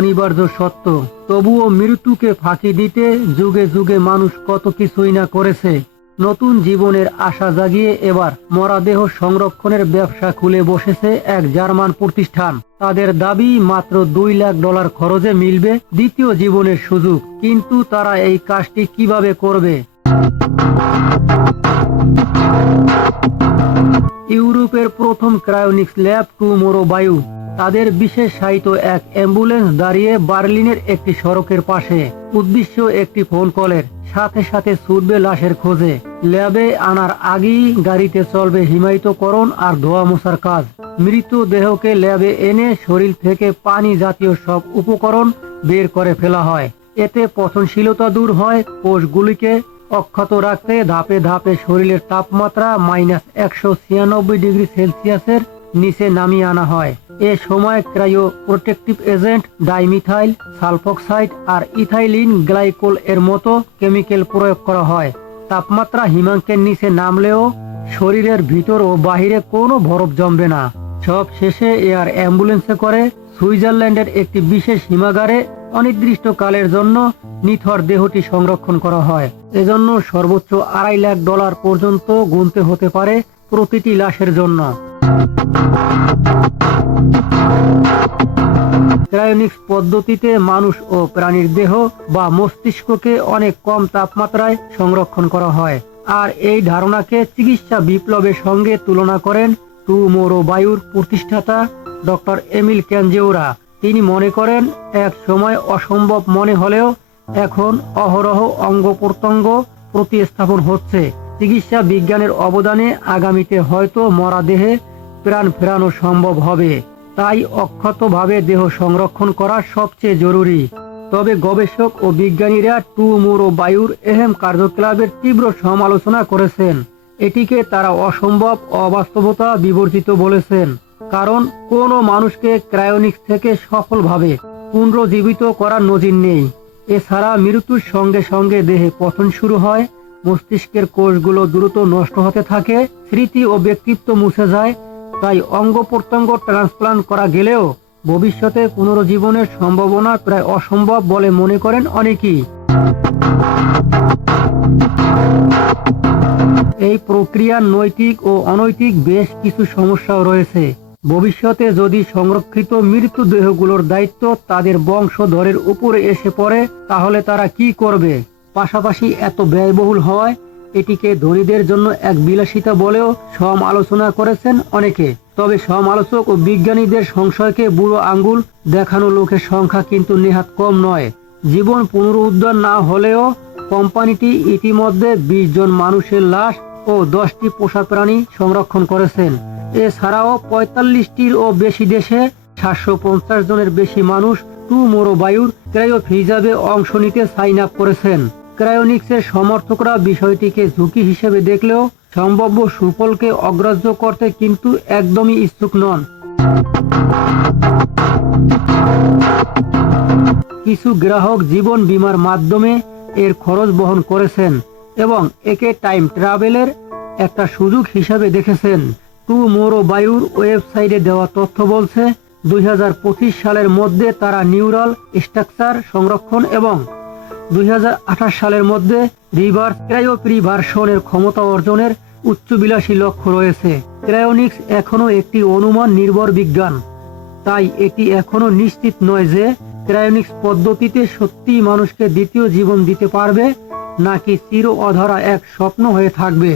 অনিবার্য সত্য। তবুও মৃত্যুকে ফাঁকি দিতে যুগে যুগে মানুষ কত কিছুই না করেছে। নতুন জীবনের আশা জাগিয়ে এবার মরাদেহ সংরক্ষণের ব্যবসা খুলে বসেছে এক জার্মান প্রতিষ্ঠান। তাদের দাবি মাত্র $2 লাখ খরচে মিলবে দ্বিতীয় জীবনের সুযোগ। কিন্তু তারা এই কাজটি কিভাবে করবে? ইউরোপের প্রথম ক্রায়োনিক্স ল্যাব টুমোরো বায়ু। তাদের বিশেষায়িত এক অ্যাম্বুলেন্স দাঁড়িয়ে বার্লিনের একটি সড়কের পাশে। উদ্দেশ্য একটি ফোন কলের, সাথে সাথে ছুটবে লাশের খোঁজে। ল্যাবে আনার আগেই গাড়িতে চলবে হিমায়িতকরণ আর ধোয়া মোছার কাজ। মৃতদেহকে ল্যাবে এনে শরীর থেকে পানি জাতীয় সব উপকরণ বের করে ফেলা হয়। এতে পচনশীলতা দূর হয়। কোষগুলিকে অক্ষত রাখতে ধাপে ধাপে শরীরের তাপমাত্রা -196 ডিগ্রি সেলসিয়াসের নিচে নামিয়ে আনা হয়। এ সময় ক্রাইও প্রোটেক্টিভ এজেন্ট, ডাইমিথাইল সালফক্সাইড আর ইথাইলিন গ্লাইকোল এর মতো কেমিক্যাল প্রয়োগ করা হয়। তাপমাত্রা হিমাঙ্কের নিচে নামলেও শরীরের ভিতর ও বাহিরে কোনো বরফ জমবে না। সব শেষে এয়ার অ্যাম্বুলেন্সে করে সুইজারল্যান্ডের একটি বিশেষ হিমাগারে অনির্দিষ্টকালের জন্য নিথর দেহটি সংরক্ষণ করা হয়। এজন্য সর্বোচ্চ $2.5 লাখ পর্যন্ত গুনতে হতে পারে প্রতিটি লাশের জন্য। ক্রায়োনিক্স পদ্ধতিতে মানুষ ও প্রাণীর দেহ বা মস্তিষ্ককে অনেক কম তাপমাত্রায় সংরক্ষণ করা হয়। আর এই ধারণাকে চিকিৎসা বিপ্লবের সঙ্গে তুলনা করেন টুমোরো বায়ুর প্রতিষ্ঠাতা ডক্টর এমিল ক্যানজেউরা। তিনি মনে করেন, এক সময় অসম্ভব মনে হলেও এখন অহরহ অঙ্গ প্রত্যঙ্গ প্রতিস্থাপন হচ্ছে। চিকিৎসা বিজ্ঞানের অবদানে আগামীতে হয়তো মরা দেহে প্রাণ ফেরানো সম্ভব হবে। তাই অক্ষতভাবে দেহ সংরক্ষণ করা সবচেয়ে জরুরি। তবে গবেষক ও বিজ্ঞানীরা টুমোরো বায়ুর এহেম কার্যকলাপের তীব্র সমালোচনা করেছেন। এটিকে তারা অসম্ভব, অবাস্তবতা বিবর্জিত বলেছেন। কারণ কোনো মানুষকে ক্রায়োনিক্স থেকে সফলভাবে পুনরুজ্জীবিত করার নজির নেই। এছাড়া মৃত্যুর সঙ্গে সঙ্গে দেহে পতন শুরু হয়, মস্তিষ্কের কোষগুলো দ্রুত নষ্ট হতে থাকে, স্মৃতি ও ব্যক্তিত্ব মুছে যায়। তাই অঙ্গ প্রত্যঙ্গ ট্রান্সপ্লান্ট করা গেলেও ভবিষ্যতে পুনরুজ্জীবনের সম্ভাবনা প্রায় অসম্ভব বলে মনে করেন অনেকেই। এই প্রক্রিয়ার নৈতিক ও অনৈতিক বেশ কিছু সমস্যাও রয়েছে। ভবিষ্যতে যদি সংরক্ষিত মৃতদেহগুলোর দায়িত্ব তাদের বংশধরের উপরে এসে পড়ে, তাহলে তারা কি করবে? পাশাপাশি এত ব্যয়বহুল হওয়ায় এটিকে ধনীদের জন্য এক বিলাসিতা বলেও সমালোচনা করেছেন অনেকে। তবে সমালোচক ও বিজ্ঞানীদের সংশয়কে বুড়ো আঙ্গুল দেখানো লোকের সংখ্যা কিন্তু নেহাত কম নয়। জীবন পুনরুদ্ধার না হলেও কোম্পানিটি ইতিমধ্যে 20 জন মানুষের লাশ ও 10টি পোষা প্রাণী সংরক্ষণ করেছেন। এছাড়াও 45টিরও বেশি দেশে 750 জনের বেশি মানুষ টুমোরো বায়ুর ক্রায়োফ্রিজাবে অংশ নিতে সাইন আপ করেছেন। ক্রায়োনিক্সের সমর্থকরা বিষয়টিকে ঝুঁকি হিসেবে দেখলেও সম্ভাব্য সুফলকে অগ্রাহ্য করতে কিন্তু একদমই ইচ্ছুক নন। কিছু গ্রাহক জীবন বীমার মাধ্যমে এর খরচ বহন করেছেন এবং একে টাইম ট্রাভেলের একটা সুযোগ হিসাবে দেখেছেন। টুমোরো বায়ুর ওয়েবসাইটে দেওয়া তথ্য বলছে, 2025 সালের মধ্যে তারা নিউরাল স্ট্রাকচার সংরক্ষণ এবং 2028 সালের মধ্যে রিভার্স ক্রায়োপ্রিভার্সনের ক্ষমতা অর্জনের উচ্চবিলাসী লক্ষ্য রয়েছে। ক্রায়োনিক্স এখনো একটি অনুমান নির্ভর বিজ্ঞান, তাই এটি এখনো নিশ্চিত নয় যে ক্রায়োনিক্স পদ্ধতিতে সত্যিই মানুষকে দ্বিতীয় জীবন দিতে পারবে নাকি চির অধরা এক স্বপ্ন হয়ে থাকবে।